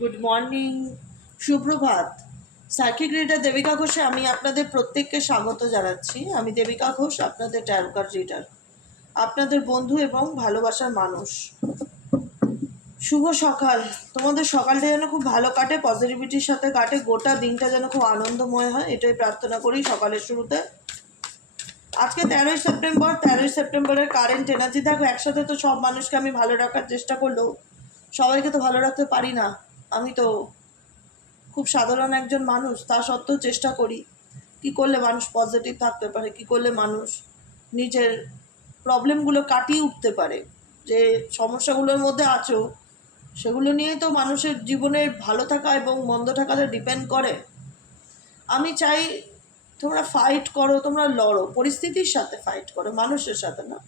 Good morning, সুপ্রভাত। Psychic reader Devika ঘোষে আমি আপনাদের প্রত্যেককে স্বাগত জানাচ্ছি। আমি দেবিকা ঘোষ, আপনাদের ট্যারো কার্ড রিডার, আপনাদের বন্ধু এবং ভালোবাসার মানুষ। শুভ সকাল। তোমাদের সকালটা যেন খুব ভালো কাটে, পজিটিভিটির সাথে কাটে, গোটা দিনটা যেন খুব আনন্দময় হয়, এটাই প্রার্থনা করি সকালের শুরুতে। আজকে 13ই সেপ্টেম্বর। 13ই সেপ্টেম্বরের কারেন্ট এনার্জি দেখো, একসাথে তো সব মানুষকে আমি ভালো রাখার চেষ্টা করলেও সবাইকে তো ভালো রাখতে পারি না। আমি তো খুব সাধারণ একজন মানুষ, তা সত্ত্বেও চেষ্টা করি কি করলে মানুষ পজিটিভ থাকতে পারে, কি করলে মানুষ নিজের প্রবলেমগুলো কাটিয়ে উঠতে পারে। যে সমস্যাগুলোর মধ্যে আছো সেগুলো নিয়েই তো মানুষের জীবনের ভালো থাকা এবং মন্দ থাকাটা ডিপেন্ড করে। আমি চাই তোমরা ফাইট করো, তোমরা লড়ো, পরিস্থিতির সাথে ফাইট করো, মানুষের সাথে না।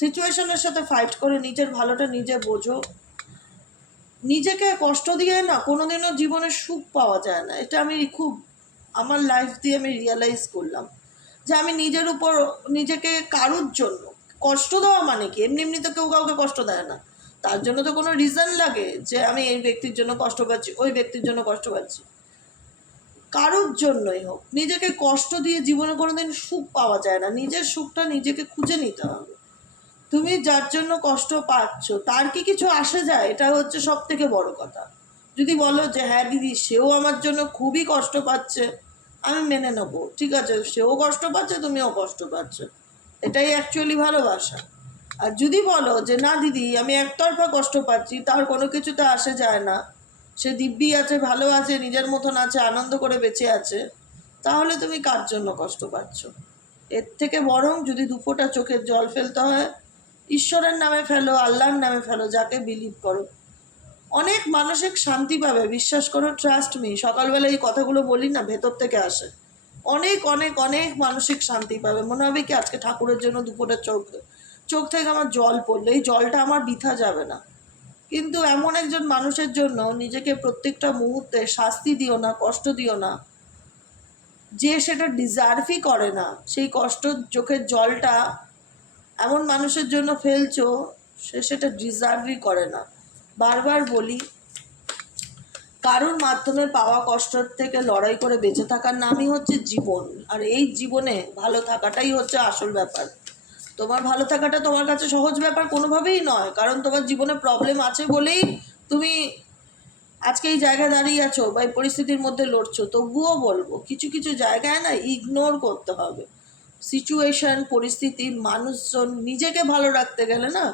সিচুয়েশনের সাথে ফাইট করে নিজের ভালোটা নিজে বোঝো। নিজেকে কষ্ট দিয়ে না কোনোদিনও জীবনে সুখ পাওয়া যায় না। এটা আমি খুব আমার লাইফ দিয়ে আমি রিয়েলাইজ করলাম যে আমি নিজের উপর নিজেকে কারুর জন্য কষ্ট দেওয়া মানে কি, এমনি এমনি তো কেউ কাউকে কষ্ট দেয় না। তার জন্য তো কোনো রিজন লাগে যে আমি এই ব্যক্তির জন্য কষ্ট পাচ্ছি, ওই ব্যক্তির জন্য কষ্ট পাচ্ছি। কারোর জন্যই হোক, নিজেকে কষ্ট দিয়ে জীবনে কোনোদিন সুখ পাওয়া যায় না। নিজের সুখটা নিজেকে খুঁজে নিতে হবে। তুমি যার জন্য কষ্ট পাচ্ছ তার কি কিছু আসে যায়, এটা হচ্ছে সব থেকে বড় কথা। যদি বলো যে হ্যাঁ দিদি সেও আমার জন্য খুবই কষ্ট পাচ্ছে, আমি মেনে নেবো, ঠিক আছে, সেও কষ্ট পাচ্ছে তুমিও কষ্ট পাচ্ছ, এটাই অ্যাকচুয়ালি ভালোবাসা। আর যদি বলো যে না দিদি আমি একতরফা কষ্ট পাচ্ছি, তার কোনো কিছুতে আসে যায় না, সে দিব্যি আছে, ভালো আছে, নিজের মতন আছে, আনন্দ করে বেঁচে আছে, তাহলে তুমি কার জন্য কষ্ট পাচ্ছ? এর থেকে বরং যদি দুফোঁটা চোখের জল ফেলতে হয়, ঈশ্বরের নামে ফেলো, আল্লাহর নামে ফেলো, যাকে বিলিভ করো। অনেক মানসিক শান্তি পাবে, বিশ্বাস করো, ট্রাস্ট মি। সকালবেলা এই কথাগুলো বলি না, ভেতর থেকে আসে। অনেক অনেক অনেক মানসিক শান্তি পাবে। মনে হবে কি আজকে ঠাকুরের জন্য দুপুরে চোখ থেকে আমার জল পড়লো, এই জলটা আমার বৃথা যাবে না। কিন্তু এমন একজন মানুষের জন্য নিজেকে প্রত্যেকটা মুহূর্তে শাস্তি দিও না, কষ্ট দিও না, যে সেটা ডিজার্ভই করে না। সেই কষ্ট, চোখের জলটা এমন মানুষের জন্য ফেলছো, সে সেটা ডিজার্ভই করে না। বারবার বলি, কারোর মাধ্যমে পাওয়া কষ্টর থেকে লড়াই করে বেঁচে থাকার নামই হচ্ছে জীবন। আর এই জীবনে ভালো থাকাটাই হচ্ছে আসল ব্যাপার। তোমার ভালো থাকাটা তোমার কাছে সহজ ব্যাপার কোনোভাবেই নয়, কারণ তোমার জীবনে প্রবলেম আছে বলেই তুমি আজকে এই জায়গায় দাঁড়িয়ে আছো বা এই পরিস্থিতির মধ্যে লড়ছো। তবুও বলবো কিছু কিছু জায়গায় না ইগনোর করতে হবে সিচুয়েশন, পরিস্থিতি, মানুষজন। নিজেকে ভালো রাখতে গেলে না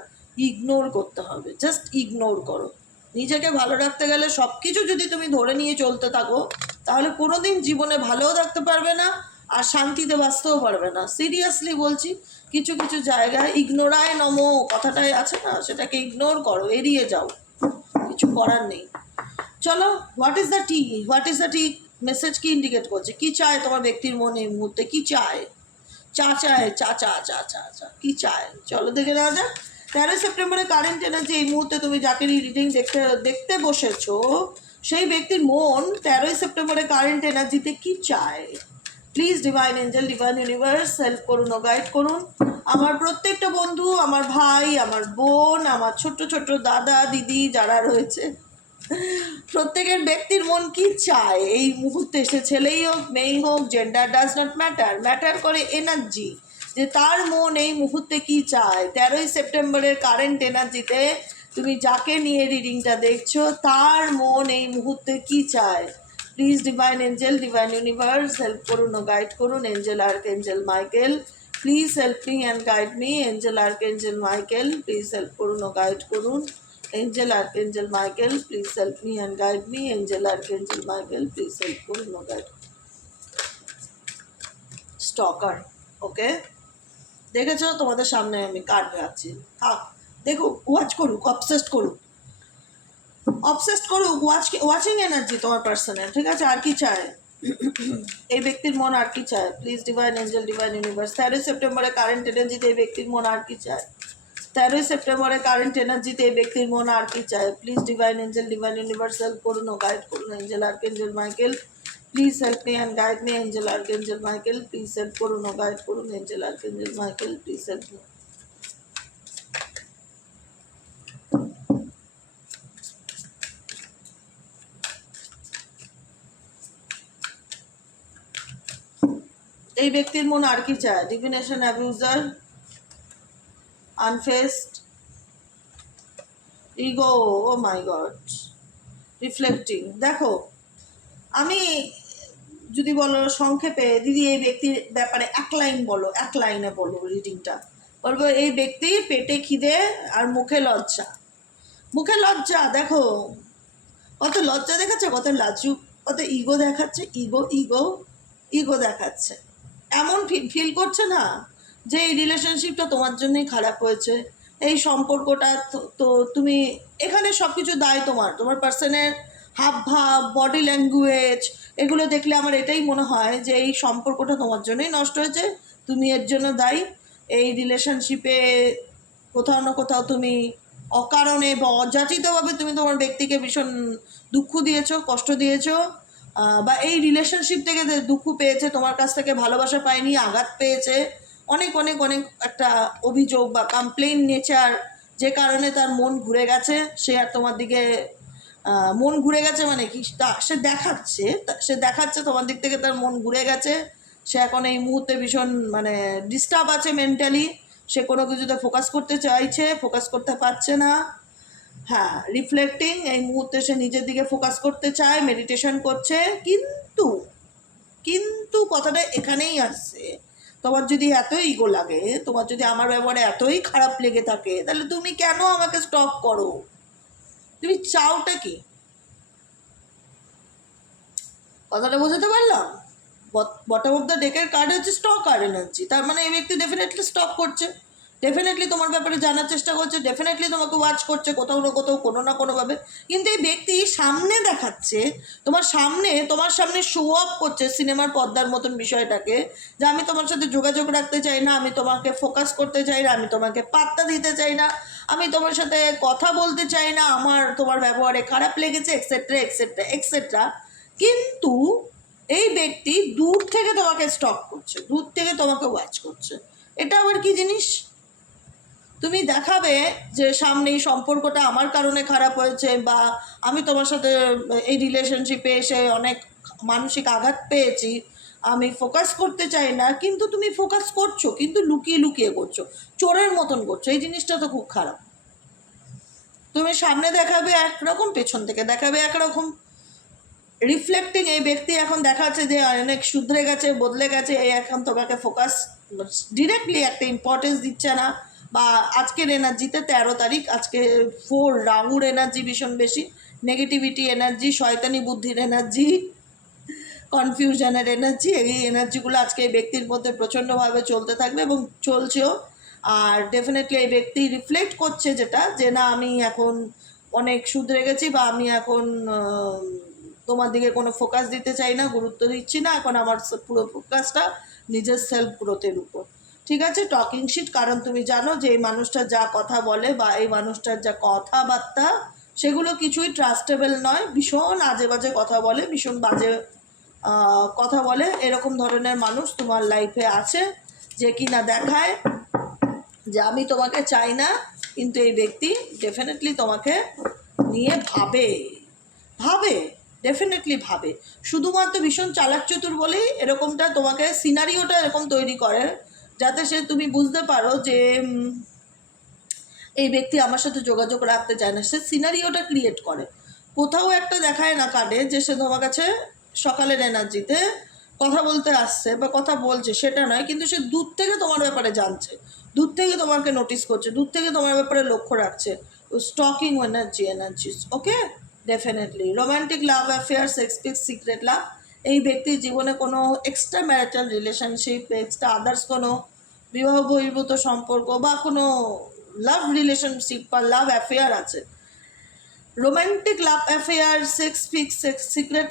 ইগনোর করতে হবে, জাস্ট ইগনোর করো। নিজেকে ভালো রাখতে গেলে সব কিছু যদি তুমি ধরে নিয়ে চলতে থাকো, তাহলে কোনোদিন জীবনে ভালোও থাকতে পারবে না আর শান্তিতে বাঁচতেও পারবে না। সিরিয়াসলি বলছি, কিছু কিছু জায়গায় ইগনোরায় নমো কথাটাই আছে না, সেটাকে ইগনোর করো, এড়িয়ে যাও, কিছু করার নেই। চলো, what is the T, what is the T message কি ইন্ডিকেট করছে, কি চায় তোমার ব্যক্তির মনে এই মুহূর্তে, কি চায়? চা চায়, চা চা চা চা চা কি চায়, চলো দেখে নেওয়া যাক। 13 সেপ্টেম্বরে কারেন্ট এনার্জি এই মুহূর্তে তুমি যাকে রিডিং দেখতে দেখতে বসেছো, সেই ব্যক্তির মন 13 সেপ্টেম্বরে কারেন্ট এনার্জিতে কি চায়। Please divine angel, divine universe help করুন ও গাইড করুন আমার প্রত্যেকটা বন্ধু, আমার ভাই, আমার বোন, আমার ছোট্ট ছোট্ট দাদা দিদি যারা রয়েছে, প্রত্যেকের ব্যক্তির মন কি চায় এই মুহূর্তে। সে ছেলেই হোক, মেয়েই হোক, gender does not matter, matter করে এনার্জি, যে তার মন এই মুহূর্তে কি চায়। 13 সেপ্টেম্বরের কারেন্ট এনার্জিতে তুমি যাকে নিয়ে রিডিংটা দেখছো, তার মন এই মুহূর্তে কি চায়। Please divine angel, divine universe help করুন ও গাইড করুন। Angel archangel Michael please help me and guide me. Angel archangel Michael please help করুন ও গাইড করুন। Angel Archangel Michael, please help me and guide me. Angel Archangel Michael, please help করুন ও guide. Stalker, ওকে, দেখেছো তোমাদের সামনে আমি card রাখছি, থাক দেখুক, ওয়াচ করুক, অবসেসড করুক, অবসেসড করুক, ওয়াচিং এনার্জি তোমার পার্সনের, ঠিক আছে। আর কি চায় এই ব্যক্তির মন, আর কি চায়? Please divine angel, divine universe 13 সেপ্টেম্বরে কারেন্ট এনার্জিতে এই ব্যক্তির মন আর কি চায়। 13 সেপ্টেম্বরে কারেন্ট এনার্জিতে এই ব্যক্তির মন আর কি চায়। Please divine angel, divine universe help করুন ও গাইড করুন। Angel archangel Michael please help me and guide me. Angel archangel Michael please help করুন ও গাইড করুন। Angel archangel Michael please help me. এই ব্যক্তির মন আর কি চায়? ডিভিনেশন, অ্যাবিউজার, আনফেস্ট, ego, oh my god, reflecting. দেখো, আমি যদি বলো সংক্ষেপে, দিদি এই ব্যক্তির ব্যাপারে এক লাইন বলো, এক লাইনে বলো রিডিংটা, বলবো এই ব্যক্তির পেটে খিদে আর মুখে লজ্জা। মুখে লজ্জা, দেখো কত লজ্জা দেখাচ্ছে, কত লাজুক, কত ইগো দেখাচ্ছে, ইগো ইগো ইগো দেখাচ্ছে। এমন ফিল করছে না যে এই রিলেশনশিপটা তোমার জন্যই খারাপ হয়েছে, এই সম্পর্কটা তো তুমি এখানে সব কিছু দায় তোমার, তোমার পার্সনের হাব ভাব, বডি ল্যাঙ্গুয়েজ, এগুলো দেখলে আমার এটাই মনে হয় যে এই সম্পর্কটা তোমার জন্যই নষ্ট হয়েছে, তুমি এর জন্য দায়ী। এই রিলেশনশিপে কোথাও না কোথাও তুমি অকারণে বা অযাচিতভাবে তুমি তোমার ব্যক্তিকে ভীষণ দুঃখ দিয়েছো, কষ্ট দিয়েছো, বা এই রিলেশনশিপ থেকে দুঃখ পেয়েছে, তোমার কাছ থেকে ভালোবাসা পায়নি, আঘাত পেয়েছে, অনেক অনেক অনেক একটা অভিযোগ বা কমপ্লেইন নেচার, যে কারণে তার মন ঘুরে গেছে। সে আর তোমার দিকে মন ঘুরে গেছে মানে কি, সে দেখাচ্ছে তোমার দিক থেকে তার মন ঘুরে গেছে। সে এখন এই মুহূর্তে ভীষণ মানে ডিস্টার্ব আছে মেন্টালি, সে কোনো কিছুতে ফোকাস করতে চাইছে, ফোকাস করতে পারছে না। হ্যাঁ, রিফ্লেক্টিং, এই মুহূর্তে সে নিজের দিকে ফোকাস করতে চায়, মেডিটেশন করছে, কিন্তু কিন্তু কথাটা এখানেই আসছে, তোমার যদি এত ইগো লাগে, তোমার যদি আমার ব্যবহারে এতই খারাপ লেগে থাকে, তাহলে তুমি কেন আমাকে স্টপ করো? তুমি চাওটা কি? কথাটা বোঝাতে পারলাম? বটম অফ দ্য ডেকের কার্ড হচ্ছে স্টকার এনার্জি, তার মানে এই ব্যক্তি ডেফিনেটলি স্টক করছে, ডেফিনেটলি তোমার ব্যাপারে জানার চেষ্টা করছে, ডেফিনেটলি তোমাকে ওয়াচ করছে কোথাও না কোথাও, কোনো না কোনোভাবে। কিন্তু এই ব্যক্তি সামনে দেখাচ্ছে, তোমার সামনে শো অফ করছে সিনেমার পর্দার মতন বিষয়টাকে, যে আমি তোমার সাথে যোগাযোগ রাখতে চাই না, আমি তোমাকে ফোকাস করতে চাই না, আমি তোমাকে পাত্তা দিতে চাই না, আমি তোমার সাথে কথা বলতে চাই না, আমার তোমার ব্যবহারে খারাপ লেগেছে, এক্সেট্রা এক্সেট্রা এক্সেট্রা। কিন্তু এই ব্যক্তি দূর থেকে তোমাকে স্টক করছে, দূর থেকে তোমাকে ওয়াচ করছে। এটা আবার কি জিনিস? তুমি দেখাবে যে সামনে এই সম্পর্কটা আমার কারণে খারাপ হয়েছে, বা আমি তোমার সাথে এই রিলেশনশিপে এসে অনেক মানসিক আঘাত পেয়েছি, আমি ফোকাস করতে চাই না, কিন্তু তুমি ফোকাস করছো, কিন্তু লুকিয়ে লুকিয়ে করছো, চোরের মতন করছো। এই জিনিসটা তো খুব খারাপ। তুমি সামনে দেখাবে একরকম, পেছন থেকে দেখাবে একরকম। রিফ্লেক্টিং, এই ব্যক্তি এখন দেখাচ্ছে যে অনেক শুধরে গেছে, বদলে গেছে, এই এখন তোমাকে ফোকাস ডিরেক্টলি একটা ইম্পর্টেন্স দিচ্ছে না। বা আজকের এনার্জিতে 13 তারিখ, আজকে 4 রাহুর এনার্জি ভীষণ বেশি, নেগেটিভিটি এনার্জি, শয়তানি বুদ্ধির এনার্জি, কনফিউশনের এনার্জি, এই এনার্জিগুলো আজকে এই ব্যক্তির মধ্যে প্রচণ্ডভাবে চলতে থাকবে এবং চলছেও। আর ডেফিনেটলি এই ব্যক্তি রিফ্লেক্ট করছে যেটা, যে না আমি এখন অনেক শুধরে গেছি, বা আমি এখন তোমার দিকে কোনো ফোকাস দিতে চাই না, গুরুত্ব দিচ্ছি না, এখন আমার পুরো ফোকাসটা নিজের সেলফ গ্রোথের উপর। ঠিক আছে, টকিং শিট, কারণ তুমি জানো যে এই মানুষটা যা কথা বলে বা এই মানুষটার যা কথাবার্তা, সেগুলো কিছুই ট্রাস্টেবল নয়, ভীষণ আজে বাজে কথা বলে, ভীষণ বাজে কথা বলে। এরকম ধরনের মানুষ তোমার লাইফে আছে, যে কিনা দেখায় যে আমি তোমাকে চাই না, কিন্তু এই ব্যক্তি ডেফিনেটলি তোমাকে নিয়ে ভাবে ডেফিনেটলি ভাবে। শুধুমাত্র ভীষণ চালাক চতুর বলেই এরকমটা তোমাকে সিনারিওটা এরকম তৈরি করে, যাতে তুমি বুঝতে পারো যে এই ব্যক্তি আমার সাথে যোগাযোগ রাখতে চায় না। সে সিনারিওটা ক্রিয়েট করে, কোথাও একটা দেখায় না কার্ডে যে সে তোমার কাছে সকালের এনার্জিতে কথা বলতে আসছে বা কথা বলছে, সেটা নয়, কিন্তু সে দূর থেকে তোমার ব্যাপারে জানছে, দূর থেকে তোমাকে নোটিস করছে, দূর থেকে তোমার ব্যাপারে লক্ষ্য রাখছে। Stalking energies, okay. Definitely romantic love affair, sex piece, secret love, এই ব্যক্তির জীবনে কোনো extra marital relationship, extra others কোনো বিবাহ বহির্ভূত সম্পর্ক বা কোনো লাভ রিলেশনশিপ বা লাভ অ্যাফেয়ার আছে। Romantic love affair, sex fix, secret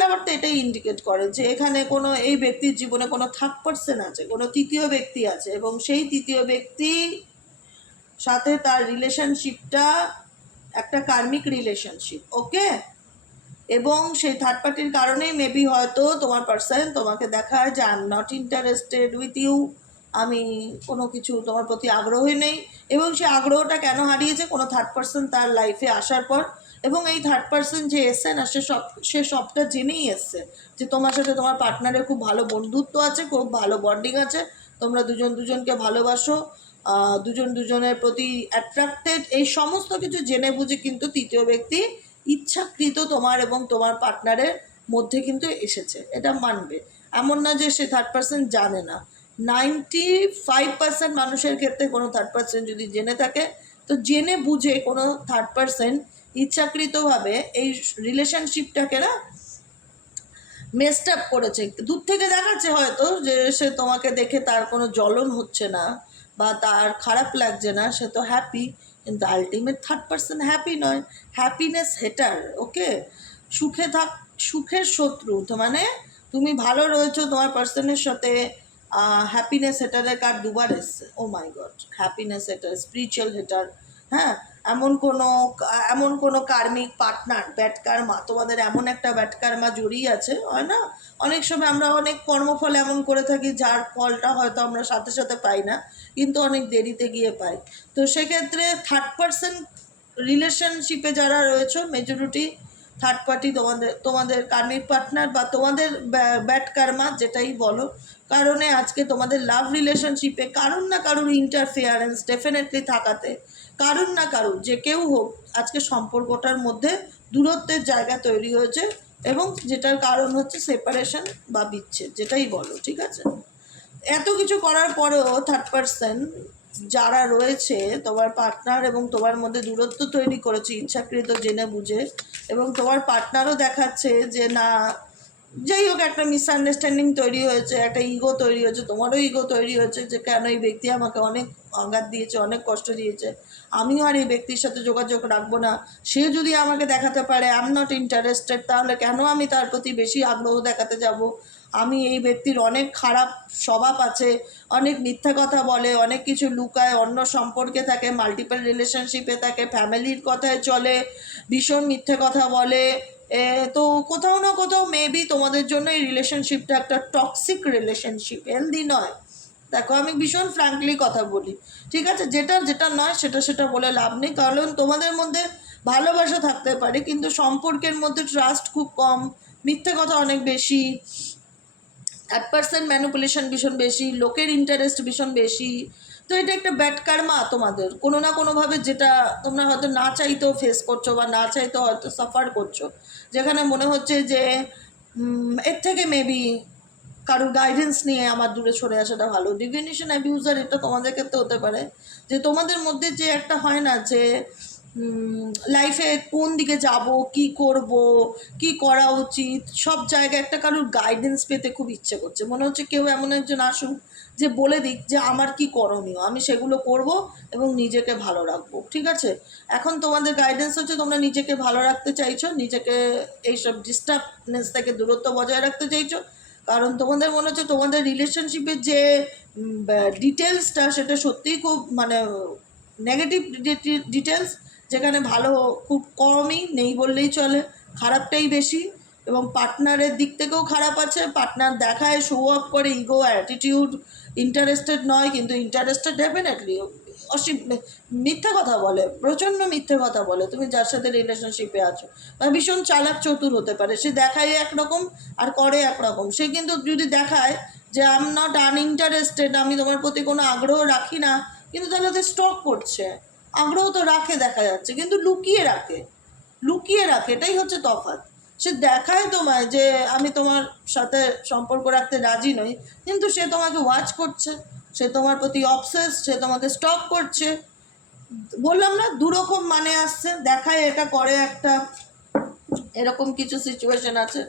lover তো এটাই ইন্ডিকেট করে যে এখানে কোনো এই ব্যক্তির জীবনে কোনো থার্ড পার্সন আছে, কোনো তৃতীয় ব্যক্তি আছে, এবং সেই তৃতীয় ব্যক্তি সাথে তার রিলেশনশিপটা একটা কার্মিক রিলেশনশিপ, ওকে। এবং সেই থার্ড পার্টির কারণেই মেবি হয়তো তোমার পার্সন তোমাকে দেখায় যে I am not interested with you, আমি কোনো কিছু তোমার প্রতি আগ্রহী নেই। এবং সে আগ্রহটা কেন হারিয়েছে? কোনো থার্ড পার্সন তার লাইফে আসার পর এবং এই থার্ড পার্সন যে এসছে না, সে সবটা জেনেই এসছে যে তোমার সাথে তোমার পার্টনারের খুব ভালো বন্ধুত্ব আছে, খুব ভালো বন্ডিং আছে, তোমরা দুজন দুজনকে ভালোবাসো, দুজন দুজনের প্রতি অ্যাট্রাক্টেড, এই সমস্ত কিছু জেনে বুঝে কিন্তু তৃতীয় ব্যক্তি ইচ্ছাকৃত তোমার এবং তোমার পার্টনারের মধ্যে কিন্তু এসেছে, এটা মানবে। এমন না যে সে থার্ড পার্সন জানে না। 95% মানুষের ক্ষেত্রে কোনো থার্ড পার্সন যদি জেনে থাকে, তো জেনে বুঝে কোনো থার্ড পার্সন ইচ্ছাকৃতভাবে এই রিলেশনশিপটাকে না মেসড আপ করেছে। দূর থেকে দেখাচ্ছে হয়তো যে সে তোমাকে দেখে তার কোনো জ্বলন হচ্ছে না বা তার খারাপ লাগছে না, সে তো হ্যাপি, কিন্তু আলটিমেট থার্ড পার্সন হ্যাপি নয়, হ্যাপিনেস হেটার। ওকে, সুখের শত্রু। তো মানে তুমি ভালো রয়েছো, তোমার পার্সনের সাথে হ্যাপিনেস হেটারের কার্ড দুবার এসছে। Oh my god, happiness hater, spiritual hater. হ্যাঁ, এমন কোনো কার্মিক পার্টনার, ব্যাড কার্মা, তোমাদের এমন একটা ব্যাড কার্মা জড়িয়ে আছে, হয় না? অনেক সময় আমরা অনেক কর্মফল এমন করে থাকি যার ফলটা হয়তো আমরা সাথে সাথে পাই না, কিন্তু অনেক দেরিতে গিয়ে পাই। তো সেক্ষেত্রে থার্ড পার্সন রিলেশনশিপে যারা রয়েছে, মেজরিটি থার্ড পার্টি তোমাদের কার্মিক পার্টনার বা তোমাদের ব্যাড কার্মা যেটাই বলো, কারণে আজকে তোমাদের লাভ রিলেশনশিপে কারুর না কারুর ইন্টারফেয়ারেন্স ডেফিনেটলি থাকাতে, কারুর না কারুর যে কেউ হোক, আজকে সম্পর্কটার মধ্যে দূরত্বের জায়গা তৈরি হয়েছে, এবং যেটার কারণ হচ্ছে সেপারেশন বা বিচ্ছেদ, যেটাই বলো, ঠিক আছে? এত কিছু করার পরেও থার্ড পার্সন যারা রয়েছে, তোমার পার্টনার এবং তোমার মধ্যে দূরত্ব তৈরি করেছে ইচ্ছাকৃত জেনে বুঝে, এবং তোমার পার্টনারও দেখাচ্ছে যে না, যাই হোক একটা মিসআন্ডারস্ট্যান্ডিং তৈরি হয়েছে, একটা ইগো তৈরি হয়েছে, তোমারও ইগো তৈরি হয়েছে যে কেন এই ব্যক্তি আমাকে অনেক আঘাত দিয়েছে, অনেক কষ্ট দিয়েছে, আমিও আর এই ব্যক্তির সাথে যোগাযোগ রাখবো না। সে যদি আমাকে দেখাতে পারে আই এম নট ইন্টারেস্টেড, তাহলে কেন আমি তার প্রতি বেশি আগ্রহ দেখাতে যাব? আমি এই ব্যক্তির অনেক খারাপ স্বভাব আছে, অনেক মিথ্যা কথা বলে, অনেক কিছু লুকায়, অন্য সম্পর্কে থাকে, মাল্টিপল রিলেশনশিপে থাকে, ফ্যামিলির কথায় চলে, ভীষণ মিথ্যে কথা বলে। তো কোথাও না কোথাও মেবি তোমাদের জন্য এই রিলেশনশিপটা একটা টক্সিক রিলেশনশিপ, হেলদি নয়। দেখো, আমি ভীষণ ফ্র্যাঙ্কলি কথা বলি, ঠিক আছে? যেটা যেটা নয় সেটা বলে লাভ নেই, কারণ তোমাদের মধ্যে ভালোবাসা থাকতে পারে কিন্তু সম্পর্কের মধ্যে ট্রাস্ট খুব কম, মিথ্যে কথা অনেক বেশি, ম্যানিপুলেশন ভীষণ বেশি, লোকের ইন্টারেস্ট ভীষণ বেশি। তো এটা একটা ব্যাড কার্মা তোমাদের কোনো না কোনোভাবে, যেটা তোমরা হয়তো না চাইতেও ফেস করছো বা না চাইতেও হয়তো সাফার করছো, যেখানে মনে হচ্ছে যে এর থেকে মেবি কারোর গাইডেন্স নিয়ে আমার দূরে সরে আসাটা ভালো। ডিভিনেশন অ্যাবিউজার, এটা তোমাদের ক্ষেত্রে হতে পারে যে তোমাদের মধ্যে যে একটা হয় না যে লাইফে কোন দিকে যাব, কি করব, কি করা উচিত, সব জায়গায় একটা কারোর গাইডেন্স পেতে খুব ইচ্ছে করছে। মনে হচ্ছে কেউ এমন একজন আসুক যে বলে দিক যে আমার কি করণীয়, আমি সেগুলো করব এবং নিজেকে ভালো রাখবো, ঠিক আছে? এখন তোমাদের গাইডেন্স হচ্ছে তোমরা নিজেকে ভালো রাখতে চাইছো, নিজেকে এইসব ডিস্টার্বনেস থেকে দূরত্ব বজায় রাখতে চাইছো, কারণ তোমাদের মনে হচ্ছে তোমাদের রিলেশনশিপের যে ডিটেলসটা সেটা সত্যিই খুব মানে নেগেটিভ ডিটেলস, যেখানে ভালো খুব কমই, নেই বললেই চলে, খারাপটাই বেশি, এবং পার্টনারের দিক থেকেও খারাপ আছে। পার্টনার দেখায়, শো অফ করে, ইগো, অ্যাটিটিউড, ইন্টারেস্টেড নয়, কিন্তু ইন্টারেস্টেড ডেফিনেটলি, মিথ্যে কথা বলে, প্রচণ্ড মিথ্যে কথা বলে তুমি যার সাথে রিলেশনশিপে আছো, বা ভীষণ চালাক চতুর হতে পারে। সে দেখায় একরকম আর করে একরকম। সে কিন্তু যদি দেখায় যে আই এম নট আনইন্টারেস্টেড, আমি তোমার প্রতি কোনো আগ্রহ রাখি না, কিন্তু তাহলে তো স্টক করছে। আগ্রহ তো রাখে দেখা যাচ্ছে, কিন্তু লুকিয়ে রাখে, এটাই হচ্ছে তফাৎ। সে দেখায় তোমায় যে আমি তোমার সাথে সম্পর্ক রাখতে রাজি নই, কিন্তু সে তোমাকে ওয়াচ করছে, সে তোমার প্রতি অবসেস, সে তোমাকে স্টক করছে। বললাম না, দুরকম মানে আসছে, দেখায় এটা করে একটা, এরকম কিছু সিচুয়েশন আছে।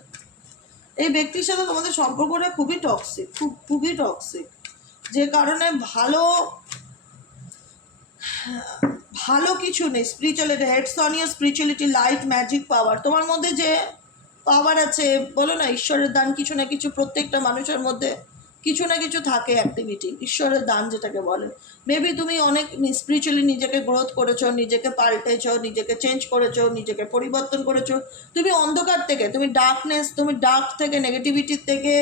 এই ব্যক্তির সাথে তোমাদের সম্পর্কটা খুবই টক্সিক, খুবই টক্সিক, যে কারণে ভালো কিছু নেই। Spirituality, heads on ear spirituality, light, magic, power, তোমার মধ্যে যে পাওয়ার আছে, বলো না ঈশ্বরের দান, কিছু না কিছু প্রত্যেকটা মানুষের মধ্যে কিছু না কিছু থাকে, অ্যাক্টিভিটি, ঈশ্বরের দান যেটাকে বলে। মেবি তুমি অনেক স্পিরিচুয়ালি নিজেকে গ্রোথ করেছো, নিজেকে পাল্টেছো, নিজেকে চেঞ্জ করেছো, নিজেকে পরিবর্তন করেছো। তুমি অন্ধকার থেকে, তুমি ডার্ক থেকে, নেগেটিভিটির থেকে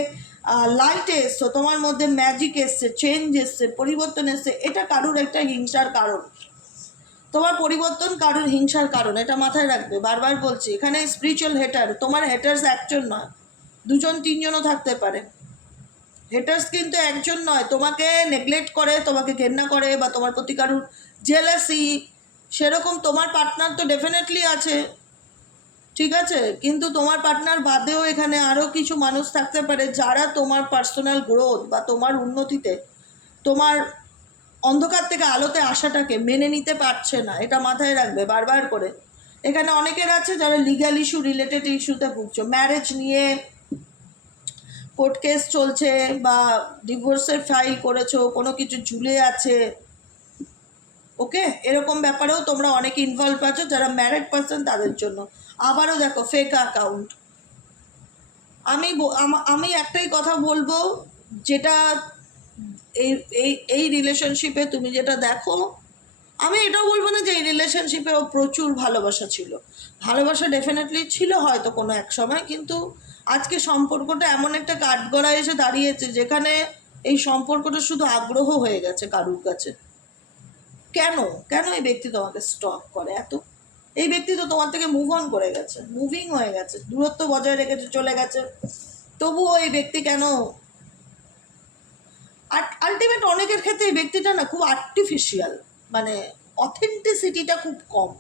লাইটে এসছো, তোমার মধ্যে ম্যাজিক এসছে, চেঞ্জ এসছে, পরিবর্তন এসছে। এটা কারুর একটা হিংসার কারণ, তোমার পরিবর্তন কারোর হিংসার কারণ, এটা মাথায় রাখবে, বারবার বলছি। এখানে স্পিরিচুয়াল হেটার, তোমার হেটার্স একজন নয়, দুজন তিনজনও থাকতে পারে। হেটার্স কিন্তু একজন নয়, তোমাকে নেগলেক্ট করে, তোমাকে ঘেন্না করে, বা তোমার প্রতি কারোর জেলাসি, সেরকম তোমার পার্টনার তো ডেফিনেটলি আছে, ঠিক আছে? কিন্তু তোমার পার্টনার বাদেও এখানে আরও কিছু মানুষ থাকতে পারে যারা তোমার পার্সোনাল গ্রোথ বা তোমার উন্নতিতে, তোমার অন্ধকার থেকে আলোতে আসাটাকে মেনে নিতে পারছে না, এটা মাথায় রাখবে বারবার করে। এখানে অনেকের আছে যারা লিগ্যাল ইস্যু রিলেটেড ইস্যুতে ভুগছো, ম্যারেজ নিয়ে কোর্ট কেস চলছে, বা ডিভোর্সের ফাইল করেছো, কোনো কিছু ঝুলে আছে, ওকে? এরকম ব্যাপারেও তোমরা অনেকে ইনভলভ আছো যারা ম্যারিড পার্সন তাদের জন্য। আবারও দেখো ফেক অ্যাকাউন্ট। আমি একটাই কথা বলবো, যেটা এই এই এই রিলেশনশিপে তুমি যেটা দেখো, আমি এটাও বলবো না যে এই রিলেশনশিপেও প্রচুর ভালোবাসা ছিল, ভালোবাসা ডেফিনেটলি ছিল হয়তো কোনো এক সময়, কিন্তু আজকে সম্পর্কটা এমন একটা কাঠগড়ায় এসে দাঁড়িয়েছে যেখানে এই সম্পর্কটা শুধু আগ্রহ হয়ে গেছে কারুর কাছে। কেন কেন এই ব্যক্তি তোমাকে স্টক করে এত? এই ব্যক্তি তো তোমার থেকে মুভ অন করে গেছে, মুভিং হয়ে গেছে, দূরত্ব বজায় রেখেছে, চলে গেছে, তবুও এই ব্যক্তি কেন? আলটিমেট অনেকের ক্ষেত্রে এই ব্যক্তিটা না খুব আর্টিফিশিয়াল, মানে অথেন্টিসিটিটা খুব কম।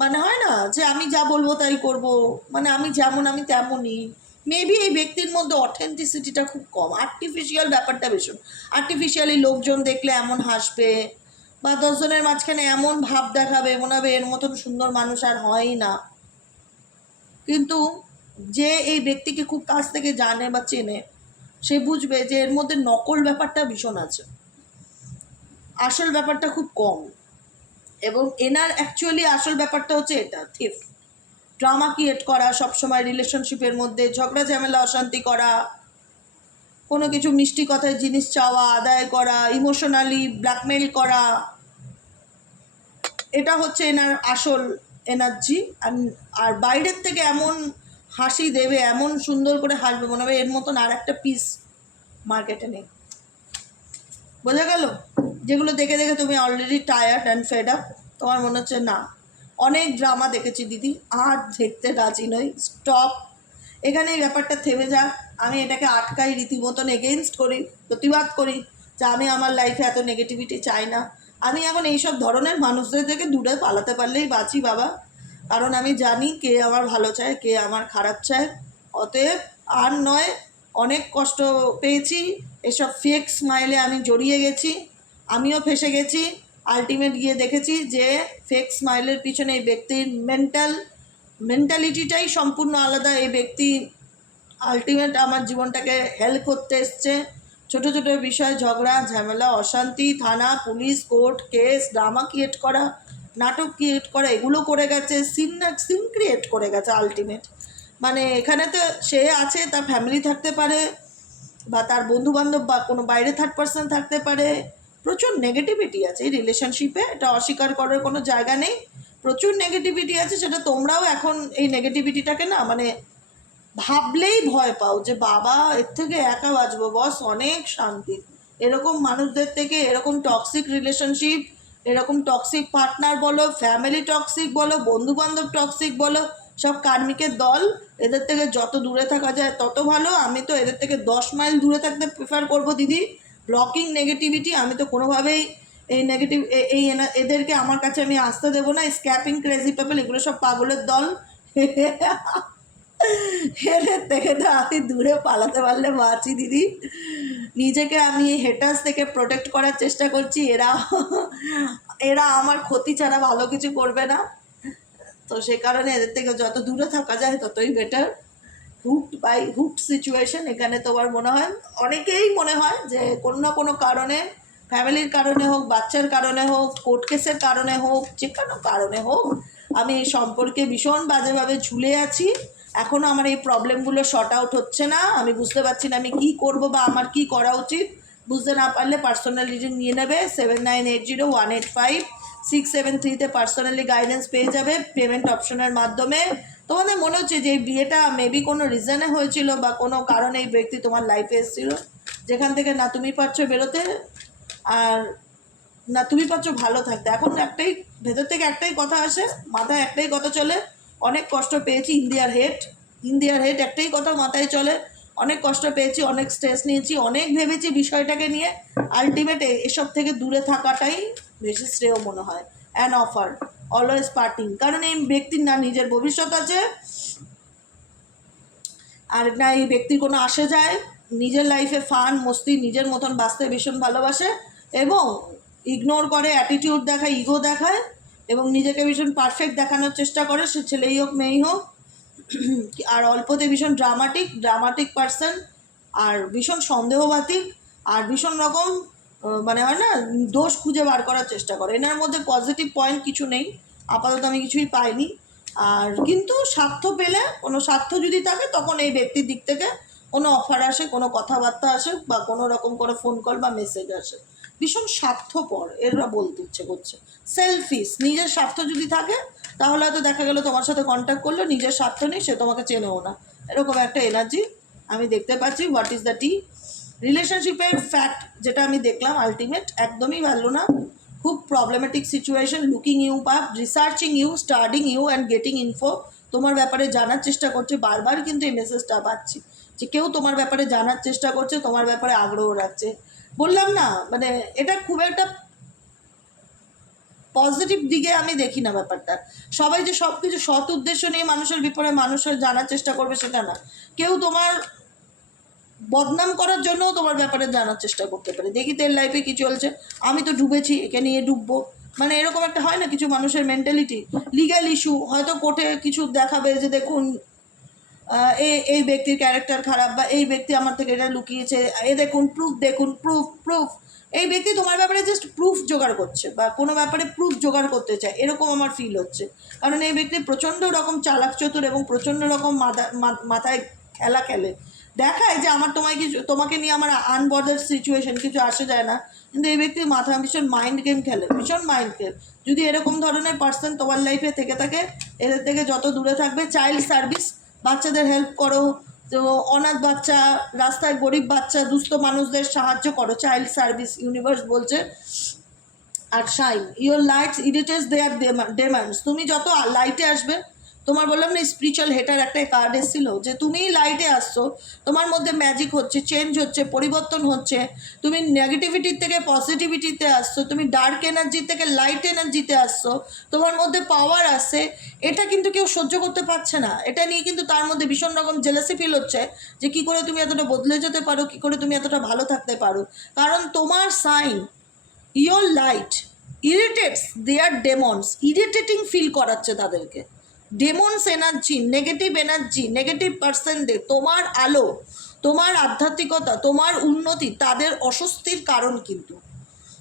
মানে হয় না যে আমি যা বলবো তাই করব, মানে আমি যেমন আমি তেমনই। মেবি এই ব্যক্তির মধ্যে অথেন্টিসিটিটা খুব কম, আর্টিফিশিয়াল ব্যাপারটা ভীষণ। আর্টিফিশিয়ালি লোকজন দেখলে এমন হাসবে, বা 10 জনের মাঝখানে এমন ভাব দেখাবে, মনে হবে এর মতন সুন্দর মানুষ আর হয়ই না। কিন্তু যে এই ব্যক্তিকে খুব কাছ থেকে জানে বা চেনে, সে বুঝবে যে এর মধ্যে নকল ব্যাপারটা ভীষণ আছে, আসল ব্যাপারটা খুব কম। এবং এনার অ্যাকচুয়ালি আসল ব্যাপারটা হচ্ছে এটা, থিফ, ড্রামা ক্রিয়েট করা, সবসময় রিলেশনশিপের মধ্যে ঝগড়া ঝামেলা অশান্তি করা, কোনো কিছু মিষ্টি কথায় জিনিস চাওয়া আদায় করা, ইমোশনালি ব্ল্যাকমেল করা, এটা হচ্ছে এনার আসল এনার্জি। আর বাইরের থেকে এমন হাসি দেবে, এমন সুন্দর করে হাসবে, মনে হবে এর মতন আর একটা পিস মার্কেটে নেই। বোঝা গেল? যেগুলো দেখে দেখে তুমি already tired and fed up, তোমার মনে হচ্ছে না অনেক ড্রামা দেখেছি দিদি, আর দেখতে রাজি নই, স্টপ, এখানে এই ব্যাপারটা থেমে যাক। আমি এটাকে আটকাই, রীতিমতন এগেনস্ট করি, প্রতিবাদ করি যে আমি আমার লাইফে এত নেগেটিভিটি চাই না। আমি এখন এইসব ধরনের মানুষদের থেকে দূরে পালাতে পারলেই বাঁচি বাবা, কারণ আমি জানি কে আমার ভালো চায়, কে আমার খারাপ চায়। অতএব আর নয়, অনেক কষ্ট পেয়েছি, এসব ফেক স্মাইলে আমি জড়িয়ে গেছি, আমিও ফেসে গেছি। আলটিমেট গিয়ে দেখেছি যে ফেক স্মাইলের পিছনে এই ব্যক্তির মেন্টালিটিটাই সম্পূর্ণ আলাদা। এই ব্যক্তি আলটিমেট আমার জীবনটাকে হেল্প করতে এসছে, ছোটো ছোটো বিষয় ঝগড়া ঝামেলা অশান্তি, থানা police court case, drama create করা, নাটক ক্রিয়েট করা, এগুলো করে গেছে, সিন ক্রিয়েট করে গেছে আলটিমেট। মানে এখানে তো সে আছে, তার ফ্যামিলি থাকতে পারে, বা তার বন্ধুবান্ধব বা কোনো বাইরে থার্ড পার্সন থাকতে পারে, প্রচুর নেগেটিভিটি আছে এই রিলেশনশিপে, এটা অস্বীকার করার কোনো জায়গা নেই, প্রচুর নেগেটিভিটি আছে। সেটা তোমরাও এখন এই নেগেটিভিটিটাকে না মানে ভাবলেই ভয় পাও যে বাবা এর থেকে একা বাঁচবো বস, অনেক শান্তি। এরকম মানুষদের থেকে, এরকম টক্সিক রিলেশনশিপ, এরকম টক্সিক পার্টনার বলো, ফ্যামিলি টক্সিক বলো, বন্ধুবান্ধব টক্সিক বলো, সব কার্মিকের দল, এদের থেকে যত দূরে থাকা যায় তত ভালো। আমি তো এদের থেকে 10 মাইল দূরে থাকতে প্রেফার করবো দিদি। ব্লকিং নেগেটিভিটি, আমি তো কোনোভাবেই এই নেগেটিভ এদেরকে আমার কাছে আমি আসতে দেবো না। স্ক্যাপিং ক্রেজি পিপল, এগুলো সব পাগলের দল। এদের থেকে তো আমি দূরে পালাতে পারলে বাঁচি দিদি। নিজেকে আমি হেটার্স থেকে প্রোটেক্ট করার চেষ্টা করছি, এরা আমার ক্ষতি ছাড়া ভালো কিছু করবে না, তো সে কারণে এদের থেকে যত দূরে থাকা যায় ততই বেটার। হুকড সিচুয়েশন, এখানে তোমার মনে হয়, অনেকেই মনে হয় যে কোনো না কোনো কারণে, ফ্যামিলির কারণে হোক, বাচ্চার কারণে হোক, কোর্ট কেসের কারণে হোক, যে কোনো কারণে হোক, আমি এই সম্পর্কে ভীষণ বাজেভাবে ঝুলে আছি। এখনও আমার এই প্রবলেমগুলো শর্ট আউট হচ্ছে না, আমি বুঝতে পারছি না আমি কী করবো বা আমার কী করা উচিত। বুঝতে না পারলে পার্সোনাল রিডিং নিয়ে নেবে, 7980185673 পার্সোনালি গাইডেন্স পেয়ে যাবে পেমেন্ট অপশনের মাধ্যমে। তোমাদের মনে হচ্ছে যে এই বিয়েটা মেবি কোনো রিজনে হয়েছিল বা কোনো কারণে এই ব্যক্তি তোমার লাইফে এসেছিলো, যেখান থেকে না তুমি পারছো বেরোতে আর না তুমি পারছো ভালো থাকতে। এখন একটাই ভেতর থেকে একটাই কথা আসে, মাথায় একটাই কথা চলে, অনেক কষ্ট পেয়েছি, ইন্ডিয়ার হেড একটাই কথা মাথায় চলে, অনেক কষ্ট পেয়েছি, অনেক স্ট্রেস নিয়েছি, অনেক ভেবেছি বিষয়টাকে নিয়ে, আলটিমেট এসব থেকে দূরে থাকাটাই বেশি শ্রেয় মনে হয়। অ্যান অফার অলওয়েজ পার্টিং, কারণ এই ব্যক্তির না নিজের ভবিষ্যৎ আছে, আর না এই ব্যক্তির কোনো আসে যায়, নিজের লাইফে ফান মস্তি নিজের মতন বাঁচতে ভীষণ ভালোবাসে এবং ইগনোর করে, অ্যাটিটিউড দেখায়, ইগো দেখায় এবং নিজেকে ভীষণ পারফেক্ট দেখানোর চেষ্টা করে, সে ছেলেই হোক মেয়েই হোক। আর অল্পতে ভীষণ ড্রামাটিক পার্সন, আর ভীষণ সন্দেহবাতিক, আর ভীষণ রকম মানে হয় না দোষ খুঁজে বার করার চেষ্টা করে। এনার মধ্যে পজিটিভ পয়েন্ট কিছু নেই, আপাতত আমি কিছুই পাইনি। আর কিন্তু স্বার্থ পেলে, কোনো স্বার্থ যদি থাকে তখন এই ব্যক্তির দিক থেকে কোনো অফার আসে, কোনো কথাবার্তা আসে বা কোনো রকম করে ফোন কল বা মেসেজ আসে। ভীষণ স্বার্থপর এরা বলতে ইচ্ছে করছে, সেলফিশ। নিজের স্বার্থ যদি থাকে তাহলে হয়তো দেখা গেলো তোমার সাথে কন্ট্যাক্ট করলো, নিজের স্বার্থ নেই, সে তোমাকে চেনেও না, এরকম একটা এনার্জি আমি দেখতে পাচ্ছি। What is the tea? রিলেশনশিপের ফ্যাক্ট যেটা আমি দেখলাম আলটিমেট একদমই ভালো না, খুব problematic situation. Looking you up, researching you, studying you and getting info, তোমার ব্যাপারে জানার চেষ্টা করছে। বারবার কিন্তু এই মেসেজটা পাচ্ছি যে কেউ তোমার ব্যাপারে জানার চেষ্টা করছে, তোমার ব্যাপারে আগ্রহ রাখছে। বললাম না, মানে এটা খুব একটা পজিটিভ দিকে আমি দেখি না ব্যাপারটা। সবাই যে সব কিছু সৎ উদ্দেশ্য নিয়ে মানুষের বিপরে মানুষের জানার চেষ্টা করবে সেটা না, কেউ তোমার বদনাম করার জন্যও তোমার ব্যাপারে জানার চেষ্টা করতে পারে। দেখি তোর লাইফে কী চলছে, আমি তো ডুবেছি, একে নিয়ে ডুববো, মানে এরকম একটা হয় না কিছু মানুষের মেন্টালিটি। লিগ্যাল ইস্যু, হয়তো কোর্টে কিছু দেখাবে যে দেখুন এই ব্যক্তির ক্যারেক্টার খারাপ, বা এই ব্যক্তি আমার থেকে এটা লুকিয়েছে, এ দেখুন প্রুফ, দেখুন প্রুফ। এই ব্যক্তি তোমার ব্যাপারে জাস্ট প্রুফ জোগাড় করছে বা কোনো ব্যাপারে প্রুফ জোগাড় করতে চায়, এরকম আমার ফিল হচ্ছে। কারণ এই ব্যক্তি প্রচণ্ড রকম চালাক চতুর এবং প্রচণ্ড রকম মাথায় খেলা খেলে, দেখায় যে আমার তোমাকে নিয়ে আমার আনবর্ডার সিচুয়েশন কিছু আসে যায় না, কিন্তু এই ব্যক্তির মাথা ভীষণ মাইন্ড গেম খেলে, ভীষণ মাইন্ড গেম। যদি এরকম ধরনের পার্সন তোমার লাইফে থেকে থাকে, এদের থেকে যত দূরে থাকবে। চাইল্ড সার্ভিস, বাচ্চাদের হেল্প করো, তো অনাথ বাচ্চা, রাস্তায় গরিব বাচ্চা, দুস্থ মানুষদের সাহায্য করো, চাইল্ড সার্ভিস ইউনিভার্স বলছে। আর শাইন ইউর লাইটস ইরিটেটস দেয়ার ডেমান্ডস, তুমি যত লাইটে আসবে, তোমার বললাম না স্পিরিচুয়াল হেটার একটা কার্ড এসেছিল, যে তুমি লাইটে আসছো, তোমার মধ্যে ম্যাজিক হচ্ছে, চেঞ্জ হচ্ছে, পরিবর্তন হচ্ছে, তুমি নেগেটিভিটির থেকে পজিটিভিটিতে আসছো, তুমি ডার্ক এনার্জি থেকে লাইট এনার্জিতে আসছো, তোমার মধ্যে পাওয়ার আসছে। এটা কিন্তু কেউ সহ্য করতে পারছে না, এটা নিয়ে কিন্তু তার মধ্যে ভীষণ রকম জেলাসি ফিল হচ্ছে যে কী করে তুমি এতটা বদলে যেতে পারো, কী করে তুমি এতটা ভালো থাকতে পারো। কারণ তোমার sign, your light irritates their demons, irritating feel করাচ্ছে তাদেরকে। Demons energy, negative energy, negative পার্সনদের, তোমার আলো, তোমার আধ্যাত্মিকতা, তোমার উন্নতি তাদের অস্বস্তির কারণ। কিন্তু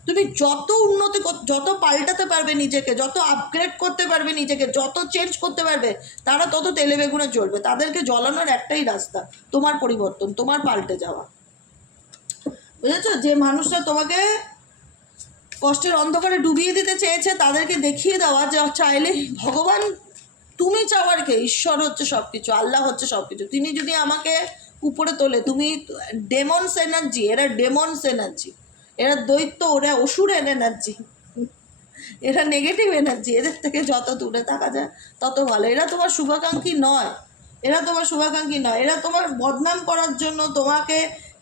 তুমি যত উন্নতি, যত পাল্টাতে পারবে নিজেকে, যত আপগ্রেড করতে পারবে নিজেকে, যত চেঞ্জ করতে পারবে, তারা তত তেলে বেগুনে জ্বলবে। তাদেরকে জ্বলানোর একটাই রাস্তা, তোমার পরিবর্তন, তোমার পাল্টে যাওয়া। বুঝেছো? যে মানুষরা তোমাকে কষ্টের অন্ধকারে ডুবিয়ে দিতে চেয়েছে, তাদেরকে দেখিয়ে দেওয়া যে চাইলে ভগবান, তুমি চাওয়ার কে, ঈশ্বর হচ্ছে সব কিছু, আল্লাহ হচ্ছে সব কিছু, তিনি যদি আমাকে উপরে তোলে, তুমি ডেমন্স এনার্জি, এরা ডেমন্স এনার্জি, এরা দৈত্য, ওরা অসুরের এনার্জি, এরা নেগেটিভ এনার্জি, এদের থেকে যত দূরে থাকা যায় তত ভালো। এরা তোমার শুভাকাঙ্ক্ষী নয়, এরা তোমার শুভাকাঙ্ক্ষী নয়, এরা তোমার বদনাম করার জন্য, তোমাকে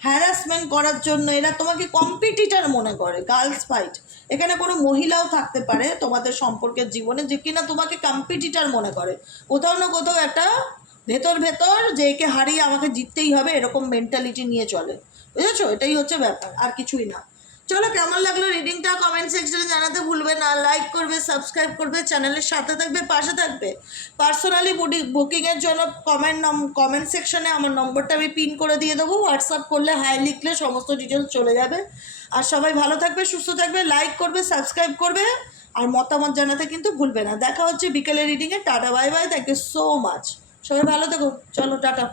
হ্যারাসমেন্ট করার জন্য, এরা তোমাকে কম্পিটিটার মনে করে। গার্লস ফাইট, এখানে কোনো মহিলাও থাকতে পারে তোমাদের সম্পর্কের জীবনে যে কিনা তোমাকে কম্পিটিটার মনে করে, কোথাও না কোথাও একটা ভেতর যে একে হারিয়ে আমাকে জিততেই হবে, এরকম মেন্টালিটি নিয়ে চলে। বুঝেছো? এটাই হচ্ছে ব্যাপার, আর কিছুই না। চলো, কেমন লাগলো রিডিংটা কমেন্ট সেকশনে জানাতে ভুলবে না। লাইক করবে, সাবস্ক্রাইব করবে, চ্যানেলের সাথে থাকবে, পাশে থাকবে। পার্সোনালি বুকিংয়ের জন্য কমেন্ট সেকশনে আমার নম্বরটা আমি পিন করে দিয়ে দেবো, হোয়াটসঅ্যাপ করলে হাই লিখলে সমস্ত ডিটেলস চলে যাবে। আর সবাই ভালো থাকবে, সুস্থ থাকবে, লাইক করবে, সাবস্ক্রাইব করবে, আর মতামত জানাতে কিন্তু ভুলবে না। দেখা হচ্ছে বিকেলের রিডিংয়ে। Ta ta, bye bye, thank you so much, সবাই ভালো থেকো, চলো টাটা।